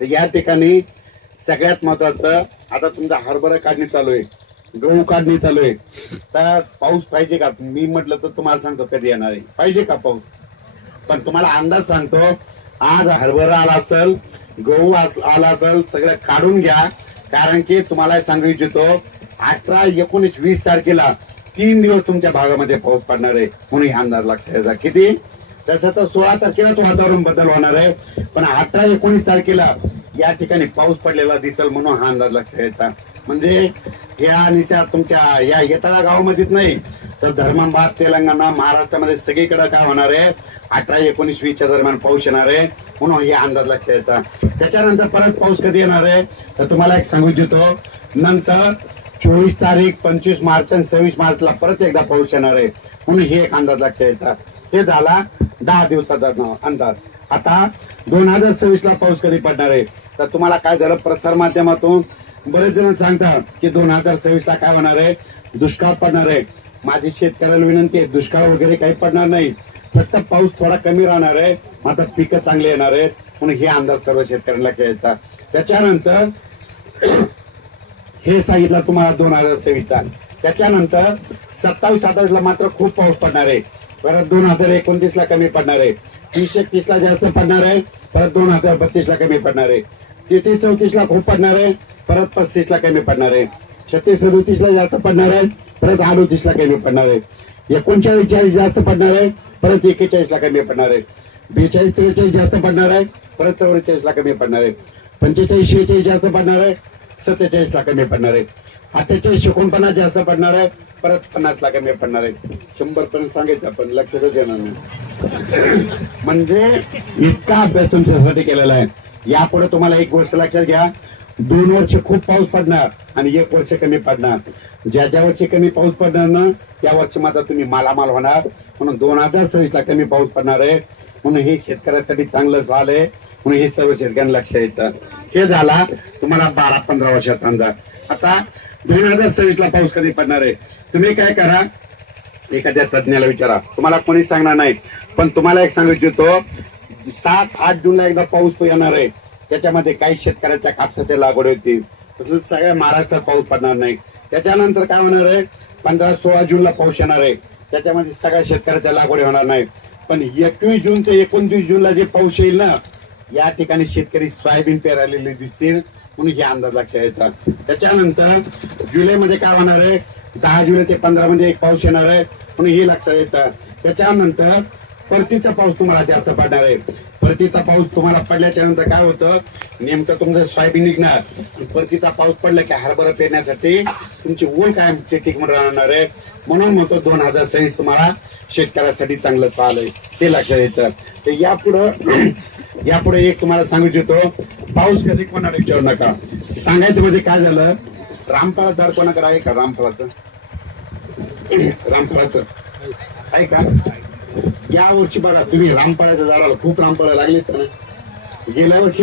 तर या ठिकाणी सगळ्यात महत्वाचं, आता तुमचा हरभरा काढणी चालू आहे, गहू काढणी चालू आहे, तर पाऊस पाहिजे का? मी म्हटलं तर तुम्हाला सांगतो कधी येणार आहे, पाहिजे का पाऊस? पण तुम्हाला अंदाज सांगतो, आज हरभरा आला असेल, गहू आला असेल, सगळं काढून घ्या. कारण की तुम्हाला सांगू इच्छितो, 18, 19, 20 तारखेला 3 दिवस तुमच्या भागामध्ये पाऊस पडणार आहे, म्हणून अंदाज लक्षात घ्यायचा. किती? तसं तर 16 तारखेला तो वातावरण बदल होणार आहे, पण 18, 19 तारखेला या ठिकाणी पाऊस पडलेला दिसेल, म्हणून हा अंदाज लक्षात घ्यायचा. म्हणजे या निशा तुमच्या या येताळा गावामध्येच नाही तर धर्माबाद, तेलंगणा, महाराष्ट्रामध्ये सगळीकडे काय होणार आहे, 18, 19, 20च्या दरम्यान पाऊस येणार आहे, म्हणून हे अंदाज लक्षात येतात. त्याच्यानंतर परत पाऊस कधी येणार आहे तर तुम्हाला एक सांगू इच्छितो, नंतर 24 तारीख, 25 मार्च आणि 26 मार्चला परत एकदा पाऊस येणार आहे, म्हणून हे एक अंदाज लक्षात येतात. हे झाला 10 दिवसाचा अंदाज. आता 2026 ला पाऊस कधी पडणार आहे तर तुम्हाला काय झालं, प्रसार माध्यमातून बरेच जण सांगतात की 2026 ला काय होणार आहे, दुष्काळ पडणार आहे. माझी शेतकऱ्याला विनंती आहे, दुष्काळ वगैरे काही पडणार नाही, फक्त पाऊस थोडा कमी राहणार आहे, मात्र पिकं चांगले येणार आहेत, म्हणून हे अंदाज सर्व शेतकऱ्यांना घ्यायचा. त्याच्यानंतर हे सांगितलं तुम्हाला 2026चा. त्याच्यानंतर 27-28 ला मात्र खूप पाऊस पडणार आहे, परत 2029 ला कमी पडणार आहे, 30-31 ला जास्त पडणार आहे, परत 2032 ला कमी पडणार आहे, 33-34 ला खूप पडणार आहे, परत 35 ला कमी पडणार आहे, 36-37 ला जास्त पडणार आहे, परत 38 ला कमी पडणार आहे, 39-40 जास्त पडणार आहे, परत 41 ला कमी पडणार आहे, 42-43 जास्त पडणार आहे, परत 44 ला कमी पडणार आहे, 45-46 जास्त पडणार आहे, 47 ला कमी पडणार आहे, 48-49 जास्त पडणार आहे, परत 50 ला कमी पडणार आहे. 100 पर्यंत सांगायचं पण लक्षातच येणार नाही. म्हणजे इतका अभ्यास तुमच्यासाठी केलेला आहे. यापुढे तुम्हाला एक गोष्ट लक्षात घ्या, 2 वर्ष खूप पाऊस पडणार आणि 1 वर्ष कमी पडणार. ज्या वर्षी कमी पाऊस पडणार ना त्या वर्षी मात्र तुम्ही मालामाल होणार, म्हणून 2026 ला कमी पाऊस पडणार आहे, म्हणून हे शेतकऱ्यासाठी चांगलं झालंय, म्हणून हे सर्व शेतकऱ्यांना लक्षात येतं. हे झाला तुम्हाला 12-15 वर्षात अंदाज. आता 2026 ला पाऊस कधी पडणार आहे, तुम्ही काय करा, एखाद्या तज्ञाला विचारा, तुम्हाला कोणीच सांगणार नाही. पण तुम्हाला एक सांगू इच्छितो, 7-8 जूनला एकदा पाऊस येणार आहे, त्याच्यामध्ये काही शेतकऱ्याच्या कापसाच्या लागवड होती, तसंच सगळ्या महाराष्ट्रात पाऊस पडणार नाही. त्याच्यानंतर काय होणार आहे, 15-16 जूनला पाऊस येणार आहे, त्याच्यामध्ये सगळ्या शेतकऱ्याच्या लागवड होणार नाही. पण 21 जून ते 29 जूनला जे पाऊस येईल ना, या ठिकाणी शेतकरी सोयाबीन पेरालेले दिसतील, म्हणून हे अंदाज लक्षात येतात. त्याच्यानंतर जुलैमध्ये काय होणार आहे, 10 जुलै ते 15 मध्ये एक पाऊस येणार आहे, म्हणून हे लक्षात येतं. त्याच्यानंतर परतीचा पाऊस तुम्हाला जास्त पडणार आहे. परतीचा पाऊस तुम्हाला पडल्याच्या नंतर काय होतं, नेमकं तुमचं सोयाबीन निघणार. परतीचा पाऊस पडला की हरभरा पेरण्यासाठी तुमची ओल कायम टिकून राहणार आहे, म्हणून म्हणतो 2026 तुम्हाला शेतकऱ्यासाठी चांगलं चाल आहे, ते लक्षात येतं. तर यापुढे एक तुम्हाला सांगू इच्छितो, पाऊस कधी कोणाला विचारू नका. सांगायचं मध्ये काय झालं, रामफळा झाड कोणाकडे आहे का? रामफळाचं आहे का? या वर्षी बघा तुम्ही, रामफळाच्या झाडाला खूप रामफळ लागले ना. गेल्या वर्षी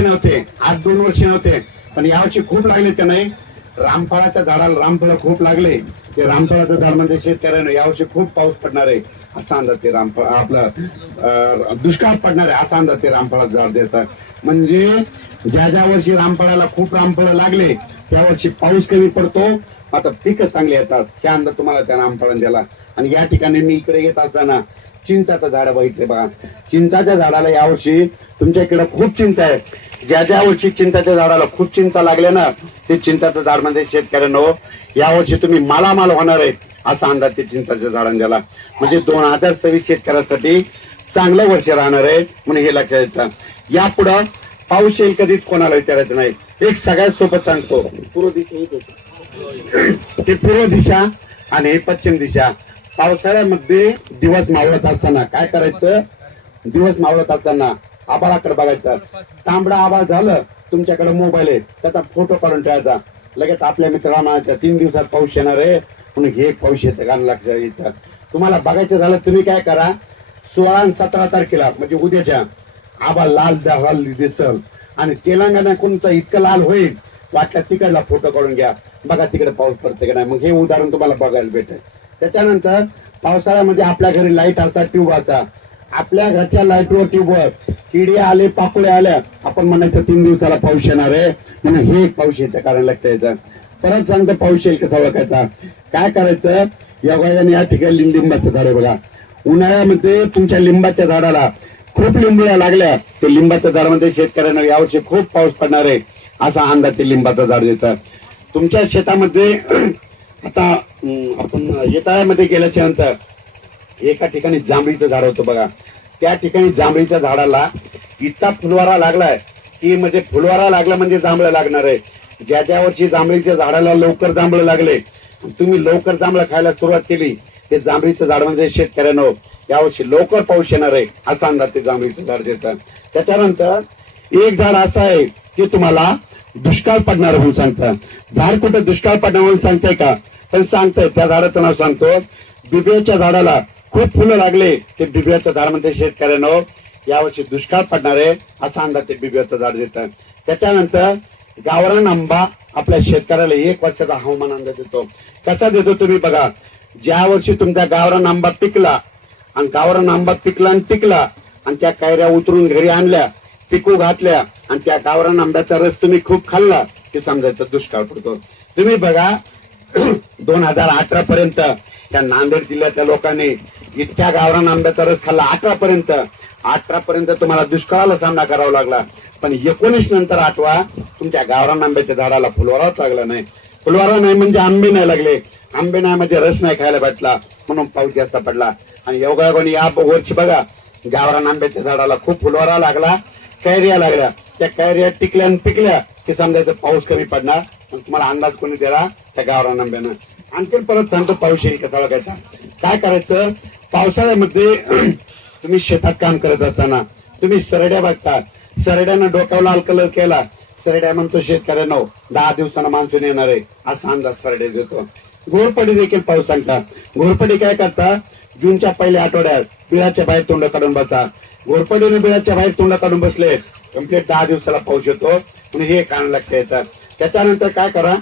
नव्हते, आज 2 वर्षी नव्हते, पण यावर्षी खूप लागले का नाही. रामफळाच्या झाडाला रामफळ खूप लागले. ते रामफळाचं झाड म्हणजे शेतकऱ्यांना यावर्षी खूप पाऊस पडणार आहे असा अंदाज ते रामफळ, आपलं दुष्काळ पडणार आहे असा अंदाज ते रामफळाचं झाड देतात. म्हणजे ज्या वर्षी रामफळाला खूप रामफळ लागले त्या वर्षी पाऊस कमी पडतो, आता पिकं चांगले येतात, हे अंदाज तुम्हाला त्या रामफळाने दिला. आणि या ठिकाणी मी इकडे येत असताना चिंचाचं झाड बघितले बघा. चिंचाच्या झाडाला यावर्षी तुमच्या इकडे खूप चिंच आहे. ज्या वर्षी चिंचाच्या झाडाला खूप चिंचा लागल्या ना, ते चिंचाचं झाड म्हणजे शेतकऱ्यांनो यावर्षी तुम्ही मालामाल होणार आहे असा अंदाज ते चिंचाच्या झाडांना दिला. म्हणजे 2026 शेतकऱ्यासाठी चांगलं वर्ष राहणार आहे, म्हणून हे लक्षात येतं. यापुढं पाऊस येईल कधीच कोणाला विचारायचं नाही. एक सगळ्यात सोबत सांगतो, पूर्व दिशा आणि पश्चिम दिशा. पावसाळ्यामध्ये दिवस मावळत असताना काय करायचं, दिवस मावळत असताना आभाळाकडे बघायचं. तांबडा आभाळ झालं, तुमच्याकडे मोबाईल आहे, त्याचा फोटो काढून ठेवायचा. लगेच आपल्या मित्रांना 3 दिवसात पाऊस येणार आहे, म्हणून हे पाऊस येतं का लक्षात येतं. तुम्हाला बघायचं झालं तुम्ही काय करा, 16 आणि 17 तारखेला म्हणजे उद्याच्या आभाळ लाल दिसल आणि तेलंगणा कोणतं इतकं लाल होईल, वाटल्या तिकडला फोटो काढून घ्या, बघा तिकडे पाऊस पडते का नाही. मग हे उदाहरण तुम्हाला बघायला भेटेल. त्याच्यानंतर पावसाळ्यामध्ये आपल्या घरी लाईट असतात ट्यूबाचा, आपल्या घरच्या लाईटवर ट्यूबवर किडी आले पाकुळे आल्या आपण म्हणायचं 3 दिवसाला पाऊस येणार आहे म्हणून हे एक पाऊस येतं कारण लक्षात येतं. परत सांगतो पाऊस येईल कसा ओळखायचा. काय करायचं या वयाने या ठिकाणी लिंबाचं झाड आहे बघा. उन्हाळ्यामध्ये तुमच्या लिंबाच्या झाडाला खूप लिंबूया लागल्या ते लिंबाच्या झाडामध्ये शेतकऱ्यांना यावर्षी खूप पाऊस पडणार आहे असा अंदाज ते लिंबाचं झाड देतं. तुमच्या शेतामध्ये आता आपण येताळ्यामध्ये गेल्याच्या नंतर एका ठिकाणी जांभळीचं झाड होतं बघा. त्या ठिकाणी जांभळीच्या झाडाला इतका फुलवारा लागलाय की म्हणजे फुलवारा लागला म्हणजे जांभळं लागणार आहे. ज्या ज्या वर्षी जांभळीच्या झाडाला लवकर जांभळं लागले तुम्ही लवकर जांभळं खायला सुरुवात केली ते जांभळीचं झाड म्हणजे शेतकऱ्यांनो यावर्षी लवकर पाऊस येणार आहे असा अंदाज ते जांभळीचं झाड देतं. त्याच्यानंतर एक झाड असं आहे की तुम्हाला दुष्काळ पडणार म्हणून सांगतं. झाड कुठं दुष्काळ पडणार म्हणून सांगताय का पण सांगताय. त्या झाडाचं नाव सांगतो. बिब्याच्या झाडाला खूप फुलं लागले ते बिब्याचं झाड म्हणजे शेतकऱ्यांनो यावर्षी दुष्काळ पडणार आहे असा अंदाज ते बिब्याचं झाड देतं. त्याच्यानंतर गावरान आंबा आपल्या शेतकऱ्याला 1 वर्षाचा हवामान अंदाज देतो. कसा देतो तुम्ही बघा. ज्या वर्षी तुमचा गावरान आंबा पिकला आणि गावरान आंबा पिकला आणि टिकला आणि त्या कैऱ्या उतरून घरी आणल्या पिकू घातल्या आणि त्या गावरान आंब्याचा रस तुम्ही खूप खाल्ला ते समजायचं दुष्काळ पडतो. तुम्ही बघा 2018 पर्यंत त्या नांदेड जिल्ह्यातल्या लोकांनी इतक्या गावरान आंब्याचा रस खाल्ला. 18 पर्यंत तुम्हाला दुष्काळाला सामना करावा लागला. पण 19 नंतर आठवा तुमच्या गावरान आंब्याच्या झाडाला फुलवाराच लागला नाही. फुलवारा नाही म्हणजे आंबे नाही लागले. आंबे नाही म्हणजे रस नाही खायला भेटला म्हणून पाऊस जास्त पडला. आणि योगायोगाने या वर्षी बघा गावरान आंब्याच्या झाडाला खूप फुलवारा लागला कैऱ्या लागल्या. त्या कैऱ्या टिकल्या आणि पिकल्या ते समजायचं पाऊस कमी पडणार. तुम्हाला अंदाज कोणी दिला त्या गावरान आंब्यानं. आणखी परत सांगतो पाऊस येईल कसा ओळखायचा. काय करायचं पावसाळ्यामध्ये तुम्ही शेतात काम करत असताना तुम्ही सरड्या बघता. सरड्यानं डोक्यावर लाल कलर केला सरड्या म्हणतो शेतकऱ्यांना 10 दिवसांना मान्सून येणार आहे असा अंदाज सरड्या देतो. घोरपडी देखील पाऊस सांगता. घोरपडी काय करता जूनच्या पहिल्या आठवड्यात बिळाच्या बाहेर तोंड काढून बसा. घोरपडीने बिळाच्या बाहेर तोंड काढून बसले कंप्लीट 10 दिवसाला पाऊस येतो म्हणून हे कारण लक्षात येतं. त्याच्यानंतर काय करा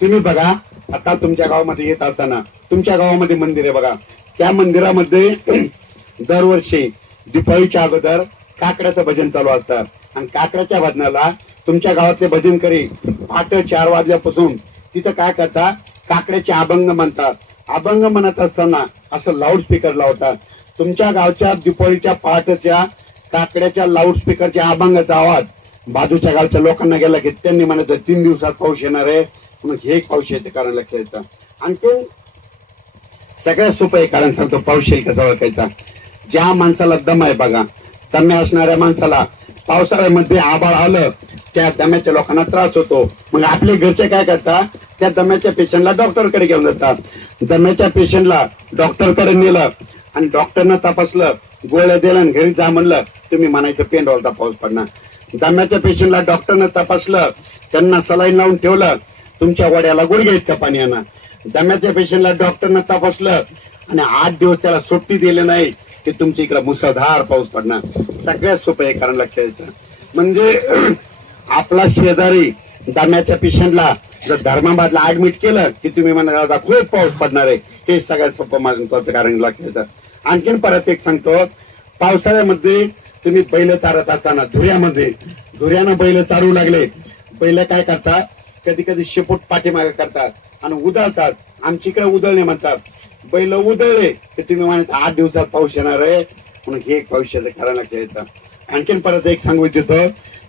तुम्ही बघा आता तुमच्या गावामध्ये येत असताना तुमच्या गावामध्ये मंदिर आहे बघा. त्या मंदिरामध्ये दरवर्षी दिपाळीच्या अगोदर काकड्याचं भजन चालू असतं आणि काकड्याच्या भजनाला तुमच्या गावातले भजनकरी पहाटे 4 वाजल्यापासून तिथं काय करता काकड्याचे अभंग म्हणतात. अभंग म्हणत असताना असं लाऊडस्पीकर लावतात. तुमच्या गावच्या दिपाळीच्या पहाटेच्या काकड्याच्या लाऊडस्पीकरच्या अभंगाचा आवाज बाजूच्या गावच्या लोकांना गेला की त्यांनी म्हणायचं 3 दिवसात पाऊस येणार आहे म्हणून हे एक पाऊस येते कारण लक्षात येतं. आणखी सगळ्यात सोपं एक कारण सांगतो पाऊस येईल कसा ओळखायचा. ज्या माणसाला दम आहे बघा दम्या असणाऱ्या माणसाला पावसाळ्यामध्ये आभाळ आलं त्या दम्याच्या लोकांना त्रास होतो. मग आपले घरचे काय करतात त्या दम्याच्या पेशंटला डॉक्टरकडे घेऊन जातात. दम्याच्या पेशंटला डॉक्टरकडे नेलं आणि डॉक्टरनं तपासलं गोळ्या दिल्या आणि घरी जा म्हणलं तुम्ही म्हणायचं पेंडॉलचा पाऊस पडणार. दम्याच्या पेशंटला डॉक्टरनं तपासलं त्यांना सलाईन लावून ठेवलं तुमच्या वड्याला गुडघे इतकं पाणी येणार. दम्याच्या पेशंटला डॉक्टरनं तपासलं आणि 8 दिवस त्याला सुट्टी दिली नाही की तुमच्या इकडे मुसळधार पाऊस पडणार. सगळ्यात सोपं हे कारण लक्षात यायचं. म्हणजे आपला शेजारी दम्याच्या पेशंटला जर धर्माबादला ऍडमिट केलं की तुम्ही म्हणा खूप पाऊस पडणार आहे हे सगळ्यात सोपं महत्वाचं कारण लक्षात येतं. आणखीन परत एक सांगतो पावसाळ्यामध्ये तुम्ही बैल चारत असताना धुऱ्यानं बैल चालू लागले बैल काय करतात कधी कधी शेपूट पाठीमागे करतात आणि उधळतात. आमच्याकडे उधळणे म्हणतात. बैल उधळले की तुम्ही म्हणत 8 दिवसात पाऊस येणार आहे म्हणून हे एक पाऊस कारण लक्षात येतं. आणखीन परत एक सांगू इच्छितो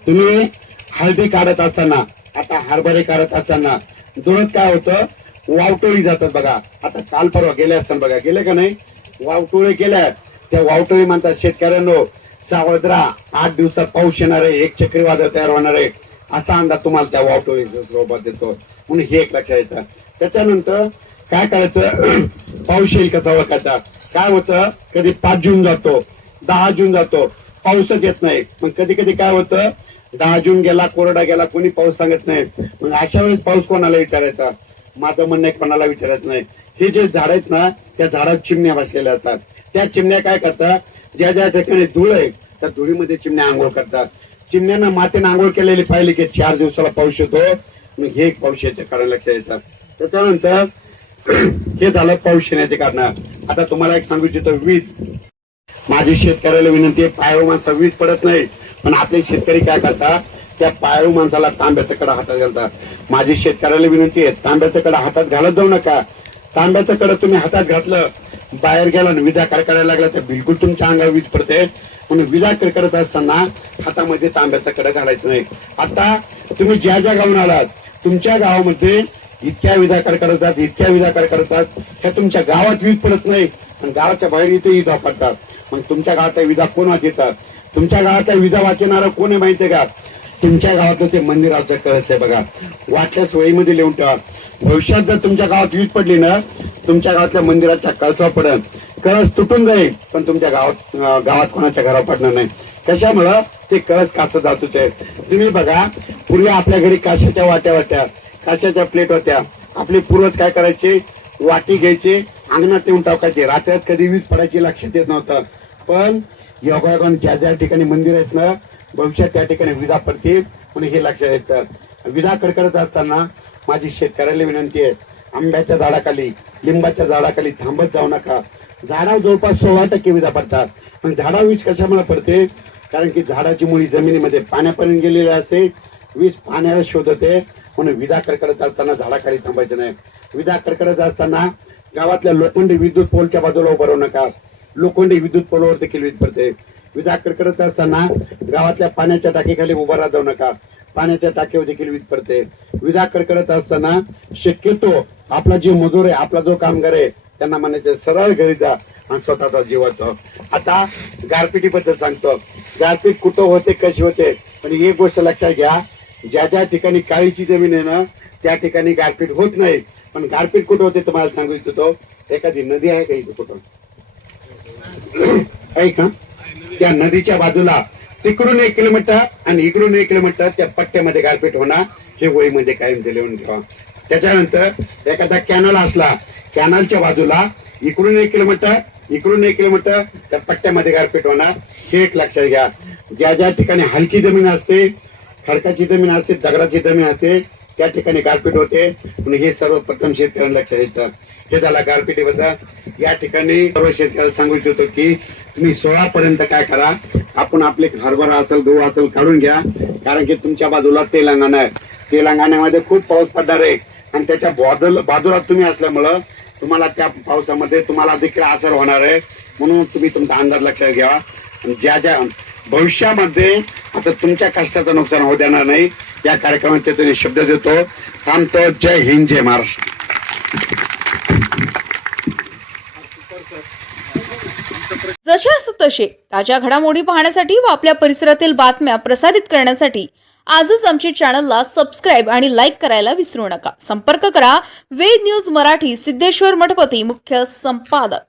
तुम्ही हळदी काढत असताना आता हरभरे काढत असताना दोनच काय होतं वावटोळी जातात बघा. आता काल परवा गेले असताना बघा गेले का नाही वावटोळी गेल्या त्या वावटोळी म्हणतात शेतकऱ्यांनो सावध राहा 8 दिवसात पाऊस येणार आहे एक चक्रीवादळ तयार होणार आहे असा अंदाज तुम्हाला त्या वावटोळीच्या स्वरूपात देतो म्हणून हे एक लक्षात येतं. त्याच्यानंतर काय करायचं पाऊस येईल कसा ओळखायचा. काय होतं कधी 5 जून जातो 10 जून जातो पाऊसच येत नाही. मग कधी कधी काय होतं 10 जून गेला कोरडा गेला कोणी पाऊस सांगत नाही. मग अशा वेळेस पाऊस कोणाला विचारायचा माझं म्हणणं कोणाला विचारायचं नाही. हे जे झाड आहेत ना त्या झाडात चिमण्या बसलेल्या असतात. त्या चिमण्या काय करतात ज्या ज्या ठिकाणी धूळ आहे त्या धुळीमध्ये चिमण्या आंघोळ करतात. चिमण्यानं मातेनं आंघोळ केलेली पाहिली की 4 दिवसाला पाऊस येतो मग हे एक पाऊस येते कारण लक्षात येतात. त्याच्यानंतर हे झालं पाऊस येण्याचे कारण. आता तुम्हाला एक सांगू इच्छितो वीज माझी शेतकऱ्याला विनंती आहे, पाळीव माणसा वीज पडत नाही, पण आपले शेतकरी काय करतात, त्या पाळीव माणसाला तांब्याचा कडा हातात घालतात। माझी शेतकऱ्याला विनंती आहे, तांब्याचा कडा हातात घालत जाऊ नका। तांब्याचं कडा तुम्ही हातात घातलं, बाहेर गेला आणि विजा कडकडायला लागला तर बिलकुल तुमच्या अंगावर वीज पडते। म्हणून विजा कडकडत असताना हातामध्ये तांब्याचा कडा घालायचं नाही। आता तुम्ही ज्या ज्या गावून आलात, तुमच्या गावामध्ये इतक्या विजा कडकडतात, इतक्या विजा कडकडतात, ह्या तुमच्या गावात वीज पडत नाही, पण गावाच्या बाहेर इथे विजा पडतात। मग तुमच्या गावाच्या विजा कोण वाचवतात? तुमच्या गावाच्या विजा वाचवणारा कोण आहे माहितीये का? तुमच्या गावातलं ते मंदिराचं कळस आहे बघा, वाटल्यास वहीमध्ये लिहून ठेवा। भविष्यात जर तुमच्या गावात वीज पडली ना, तुमच्या गावातल्या मंदिराच्या कळसावर पडेल, कळस तुटून जाईल, पण तुमच्या गावात कोणाच्या घरावर पडणार नाही। कशामुळं? ते कळस कासं धातूचे आहे। तुम्ही बघा, पूर्वी आपल्या घरी काशाच्या वाट्या होत्या, काशाच्या प्लेट होत्या। आपले पूर्वज काय करायचे? वाटी घ्यायचे, अंगणात येऊन टाकायचे, रात्रीत कधी वीज पडायची लक्षात येत नव्हतं। पण योगायोगाने ज्या ज्या ठिकाणी मंदिर आहेत ना, भविष्यात त्या ठिकाणी विजा पडतील म्हणून हे लक्षात येतं। विजा कडकडत असताना माझी शेतकऱ्याला विनंती आहे, आंब्याच्या झाडाखाली, लिंबाच्या झाडाखाली थांबत जाऊ नका। झाडावर जवळपास 16% विजा पडतात, पण झाडावर वीज कशामुळे पडते? कारण की झाडाची मुळी जमिनीमध्ये पाण्यापर्यंत गेलेली असते, वीज पाण्याला शोधते, म्हणून विजा कडकडत असताना झाडाखाली थांबायचं नाही। विजा कडकडत असताना गावातल्या लोखंडी विद्युत पोलच्या बाजूला उभं राहू नका, लोखंडी विद्युत पोलवर देखील वीज पडते। विजा कडकडत असताना गावातल्या पाण्याच्या टाकीखाली उभा राहू नका, पाण्याच्या टाकीवर देखील वीज पडते। विजा कडकडत असताना शक्यतो आपला जो मजूर आहे, आपला जो कामगार आहे, त्यांना म्हणायचं सरळ घरी जा आणि स्वतःचा जीव वाचव। आता गारपिटीबद्दल सांगतो, गारपीट कुठं होते, कशी होते, पण एक गोष्ट लक्षात घ्या, ज्या ज्या ठिकाणी काळीची जमीन आहे ना, त्या ठिकाणी गारपीट होत नाही। पण गारपीट कुठं होते तुम्हाला सांगू इच्छितो, एखादी नदी आहे का इथे कुठं आहे का? त्या नदीच्या बाजूला तिकडून 1 किलोमीटर आणि इकडून 1 किलोमीटर त्या पट्ट्यामध्ये गारपीट होणार, हे वहीमध्ये कायम लिहून ठेवा। त्याच्यानंतर एखादा कॅनल असला, कॅनलच्या बाजूला इकडून 1 किलोमीटर, इकडून 1 किलोमीटर त्या पट्ट्यामध्ये गारपीट होणार, हे एक लक्षात घ्या। ज्या ज्या ठिकाणी हलकी जमीन असते, खडकाची जमीन असते, दगडाची जमीन असते, त्या ठिकाणी गारपीट होते, म्हणून हे सर्वप्रथम शेतकऱ्यांना लक्षात येतं। हे झाला गारपिटीबद्दल। या ठिकाणी सर्व शेतकऱ्याला सांगू इच्छितो की तुम्ही 16 पर्यंत काय करा, आपण आपले हरभरा असेल, गहू असेल काढून घ्या, कारण की तुमच्या बाजूला तेलंगणा आहे, तेलंगणामध्ये खूप पाऊस पडणार आहे आणि त्याच्या बाजूला तुम्ही असल्यामुळं तुम्हाला त्या पावसामध्ये तुम्हाला देखील असर होणार आहे, म्हणून तुम्ही तुमचा अंदाज लक्षात घ्या। ज्या ज्या भविष्यामध्ये आता तुमच्या कष्टाचं नुकसान होऊ देणार नाही, या कार्यक्रमाचे तुम्ही शब्द देतो, थांबतो। जय हिंद, जय महाराष्ट्र। जशास तसे ताज्या घडामोडी पाहण्यासाठी व आपल्या परिसरातील बातम्या प्रसारित करण्यासाठी आजच आमच्या चॅनलला सबस्क्राईब आणि लाईक करायला विसरू नका। संपर्क करा वेद न्यूज मराठी, सिद्धेश्वर मठपती, मुख्य संपादक।